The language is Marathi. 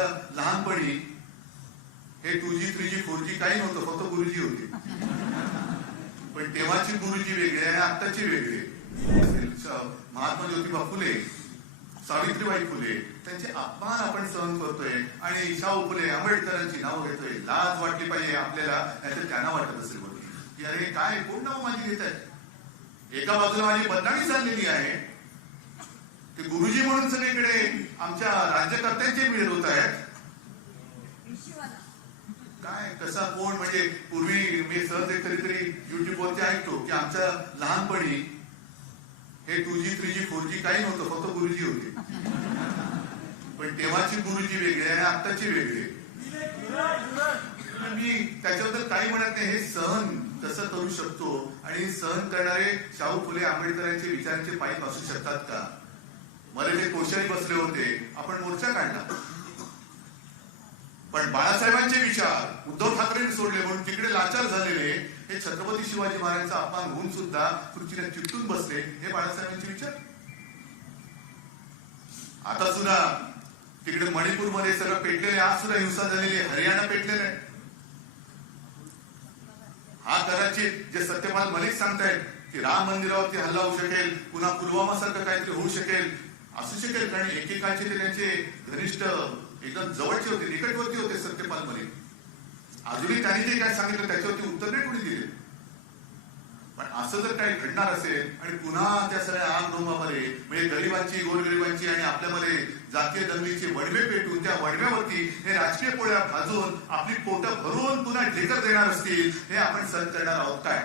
लहानपणी हे two G three G four G काही नव्हतं फक्त गुरुजी होते. पण तेव्हाची गुरुजी वेगळी आणि आत्ताची वेगळी. महात्मा ज्योतिबा फुले सावित्रीबाई फुले त्यांचे अपमान आपण सहन करतोय आणि शाहू फुले आंबेडकरांची नाव घेतोय. लाज वाटली पाहिजे आपल्याला नाहीतर त्यांना वाटत असेल बघ की अरे काय कोण नाव माझी घेत आहे एका बाजूला माझी बदनामी चाललेली आहे. ते गुरुजी म्हणून सगळीकडे आमच्या राज्यकर्त्यांचे होत आहेत काय कसा कोण म्हणजे पूर्वी मी सहज एक कधीतरी युट्यूब वरती ऐकतो की आमच्या लहानपणी हे two G three G four G काही नव्हतं फक्त गुरुजी होते. पण तेव्हाची गुरुजी वेगळी आणि आत्ताची वेगळी. मी त्याच्याबद्दल काही म्हणत नाही हे सहन कसं करू शकतो. आणि सहन करणारे शाहू फुले आंबेडकरांचे विचारांचे पाईप असू शकतात का? कोश्यारी बसले होते. आपण मोर्चा काढला. पण बाळासाहेबांचे विचार उद्धव ठाकरेंनी सोडले म्हणून तिकडे लाचार झालेले हे छत्रपती शिवाजी महाराजांचा अपमान होऊन सुद्धा खुर्चीला चिटून बसले हे बाळासाहेबांचे विचार. आता सुद्धा तिकडे मणिपूरमध्ये सगळं पेटलेले आज सुद्धा हिंसा झालेली हरियाणा पेटलेलं आहे. हा कदाचित जे सत्यपाल मलिक सांगतायत की राम मंदिरावरती हल्ला होऊ शकेल पुन्हा पुलवामा सारखं काहीतरी होऊ शकेल असू शकेल कारण एकेकाचे ते त्यांचे घनिष्ठ एकदम जवळचे होते निकटवर्ती होते सत्यपाल मलिक. अजूनही त्यांनी जे काय सांगितलं त्याच्यावरती उत्तर नाही कोणी दिले पण असं जर काही घडणार असेल आणि पुन्हा त्या सगळ्या आग म्हणजे गरिबांची गोरगरिबांची आणि आपल्यामध्ये जातीय दंगलीचे वडवे पेटून त्या वडव्यावरती हे राजकीय पोळ्या भाजून आपली पोटं भरून पुन्हा ढेकर देणार असतील हे आपण सहन करणार आहोत काय?